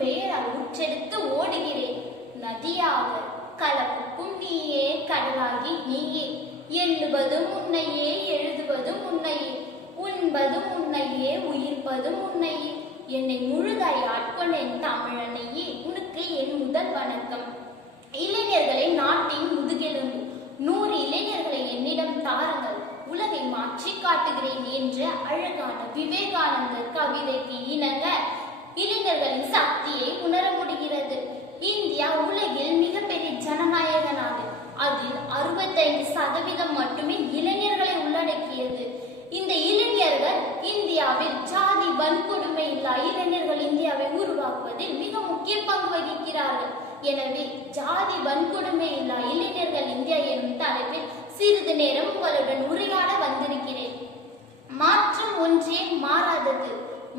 பெயரால் உற்றெடுத்து ஓடுகிறேன். நதியாக கலப்புக்கும் நீயே, கடலாகி நீயே. எண்ணுவதும் உன்னையே, எழுதுவதும் உன்னையே, உண்பதும் உன்னையே, உயிர்ப்பதும் உன்னையே. என்னை முழுதாய் ஆட்கொண்ட என் தமிழனையே, உனக்கு என் முதல் வணக்கம். இளைஞர்களை நாட்டின் முதுகெலும்பு, 100 இளைஞர்களை என்னிடம் தாருங்கள், உலகை மாற்றி காட்டுகிறேன் என்ற அழகான விவேகானந்தர் கவிதைக்கு இணங்க இளைஞர்களின் சக்தியை உணர முடிகிறது. இந்தியா உலகில் மிகப்பெரிய ஜனநாயக நாடு. அதில் 65% மட்டுமே இளைஞர்களை உள்ளடக்கியது. இந்த இளைஞர்கள் இந்தியாவில் ஜாதி வன்கொடுமை இல்லா இளைஞர்கள் இந்தியாவை உருவாக்குவதில் மிக முக்கிய பங்கு வகிக்கிறார்கள். எனவே ஜாதி வன்கொடுமை இல்லா இளைஞர்கள் இந்தியா எனும் தலைப்பில் சிறிது நேரம் உங்களுடன் உரையாட வந்திருக்கிறேன். மாற்றம் ஒன்றே மாறாதது.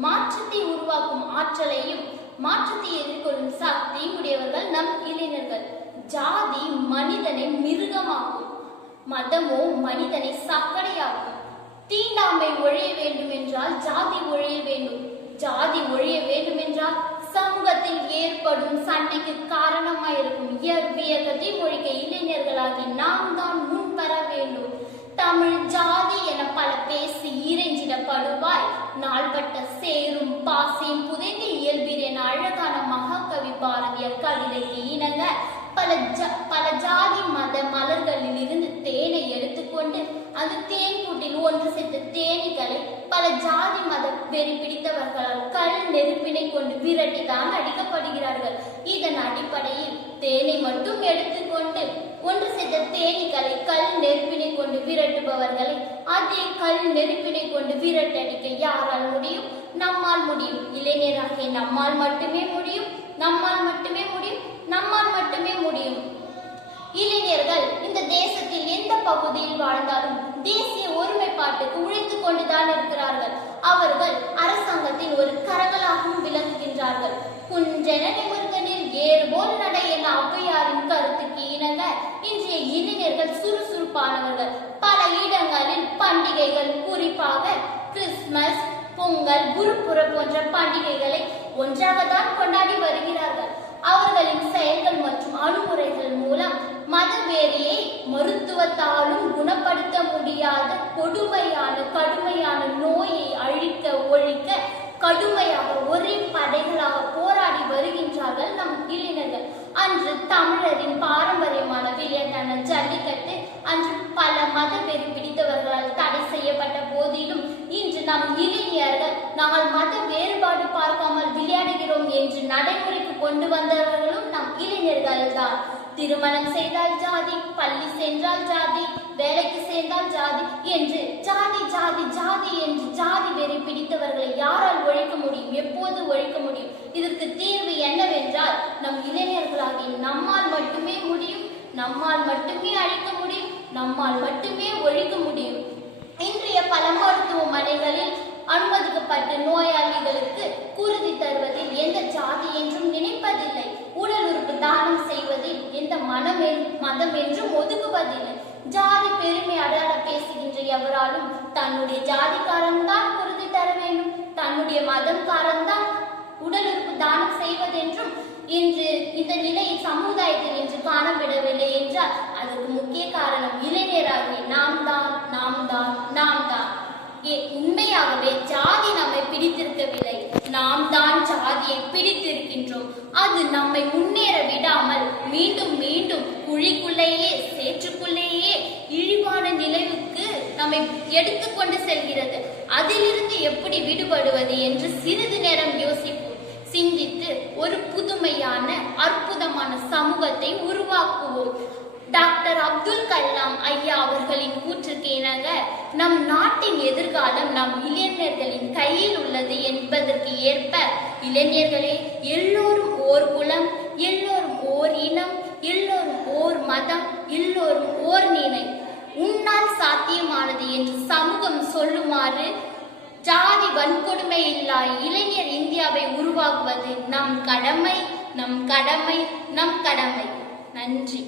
மாற்றத்தை உருவாக்கும் ஆற்றலையும் மாற்றத்தை எதிர்கொள்ளும் சக்தி உடையவர்கள் நம் இளைஞர்கள். ஜாதி மனிதனை மிருகமாக்கும், மதமோ மனிதனை சக்கடையாக்கும். தீண்டாமை ஒழிய வேண்டும் என்றால் ஜாதி ஒழிய வேண்டும். ஜாதி ஒழிய வேண்டும் என்றால் சமூகத்தில் ஏற்படும் சண்டைக்கு காரணமாயிருக்கும் இயற்பியக்கத்தை ஒழிக்க இளைஞர்களாகி நாம் தான் முன் வர வேண்டும். தமிழ் ஜாதி என பல பேசி இறைஞ்சிடப்படுவாய், நாள்பட்ட சேரும் பாசையும் புதைந்து இயல்பீர் என அழகான மகாகவி பாரதியார் கவிதைக்கு இணங்க பல ஜாதி மத மலர்களில் இருந்து தேனை எடுத்துக்கொண்டு அந்த தேன் கூட்டில் ஒன்று சேர்த்த தேனீக்களை பல ஜாதி மத வெறி பிடித்தவர்களால் கல் நெருப்பினை கொண்டு விரட்டிதான் அடிக்கப்படுகிறார்கள். இதன் அடிப்படையில் தேனை மட்டும் எடுத்துக்கொண்டு ஒன்று சேர்த்த தேனீக்களை கல் நெருப்பினை கொண்டு விரட்டுபவர்களை அதே கல் நெருப்பினை கொண்டு விரட்டடிக்க யாரால் முடியும்? நம்மால் முடியும். இளைஞராகிய நம்மால் மட்டுமே முடியும். நம்மால் மட்டுமே முடியும். நம்மால் மட்டுமே முடியும். இளைஞர்கள் இந்த தேசத்தில் எந்த பகுதியில் வாழ்ந்தாலும் தேசிய ஒருமைப்பாட்டுக்கு உழைத்துக் கொண்டுதான் இருக்கிறார்கள். அவர்கள் அரசாங்கத்தின் ஒரு கரங்களாகவும் விளங்குகின்றார்கள். குன்றென நிமிர்ந்தனில் ஏறுபோல் நடை என ஔவையாரின் கருத்துக்கு இணங்க இன்றைய இளைஞர்கள் சுறுசுறுப்பானவர்கள். பல இடங்களில் பண்டிகைகள், குறிப்பாக கிறிஸ்துமஸ், பொங்கல், குருபுர போன்ற பண்டிகைகளை ஒன்றாகத்தான் கொண்டாடி வருகிறார்கள். அவர்களின் செயல்கள் மற்றும் அணுகுமுறைகள் மூலம் மதவெறியை மருத்துவத்தாலும் குணப்படுத்த முடியாத கடுமையான நோயை ஒழிக்க கடுமையாக ஒரே படைகளாக போராடி வருகின்றார்கள் நம் இளைஞர்கள். அன்று தமிழரின் பாரம்பரியமான விளையாட்டான ஜல்லிக்கட்டு அன்று பல மதவெறி பிடித்தவர்களால் தடை செய்யப்பட்ட போதிலும் இன்று நம் இளைஞர்கள் நாங்கள் மத வேறுபாடு பார்க்காமல் விளையாடுகிறோம் என்று நடைமுறைக்கு கொண்டு வந்தவர்களும் நம் இளைஞர்கள் தான். திருமணம் செய்தால் ஜாதி, பள்ளி சென்றால் ஜாதி, வேலைக்கு சேர்ந்தால் ஜாதி என்று ஜாதி ஜாதி ஜாதி என்று ஜாதி வெறி பிடித்தவர்களை யாரால் ஒழிக்க முடியும்? எப்போது ஒழிக்க முடியும்? இதற்கு தீர்வு என்னவென்றால் நம் இளைஞர்களாகிய நம்மால் மட்டுமே முடியும். நம்மால் மட்டுமே அழிக்க முடியும். நம்மால் மட்டுமே ஒழிக்க முடியும். இன்றைய பல மருத்துவமனைகளில் அனுமதிக்கப்பட்ட நோயாளிகளுக்கு குருதி தருவதில் எந்த ஜாதி என்றும் நினைப்பதில்லை. உடல் உறுப்பு தானம் செய்வதில் எந்த மதம் என்றும் ஒதுக்குவதில்லை. ஜாதி பெருமை அடையாள பேசுகின்ற எவராலும் தன்னுடைய ஜாதிக்காரன் தான் குருதி தர வேண்டும், தன்னுடைய மதம்காரன் தான் உடல் உறுப்பு தானம் செய்வதென்றும் இன்று இந்த நிலை சமுதாயத்தில் இன்று காணப்படவில்லை என்றால் அதற்கு முக்கிய காரணம் இளைஞராகிய நாம் தான். உண்மையாகவே ஜாதி நம்மை பிடித்திருக்கவில்லை, நாம் தான் ஜாதியை பிடித்திருக்கின்றோம். அது நம்மை முன்னேற விடாமல் மீண்டும் மீண்டும் குழிக்குள்ளேயே சேற்றுக்குள்ளேயே இழிவான நிலைவுக்கு நம்மை எடுத்துக்கொண்டு செல்கிறது. அதிலிருந்து எப்படி விடுபடுவது என்று சிறிது நேரம் யோசிப்போம். சிந்தித்து ஒரு புதுமையான அற்புதமான சமூகத்தை உருவாக்குவோம். டாக்டர் அப்துல் கலாம் ஐயா அவர்களின் கூற்றுக்கு இணங்க நம் நாட்டின் எதிர்காலம் நம் இளைஞர்களின் கையில் உள்ளது என்பதற்கு ஏற்ப இளைஞர்களே, எல்லோரும் ஓர் குலம், எல்லோரும் ஓர் இனம், எல்லோரும் ஓர் மதம், எல்லோரும் ஓர் நிலை, உன்னால் சாத்தியமானது என்று சமூகம் சொல்லுமாறு ஜாதி வன்கொடுமை இல்லா இளைஞர் இந்தியாவை உருவாக்குவது நம் கடமை. நன்றி.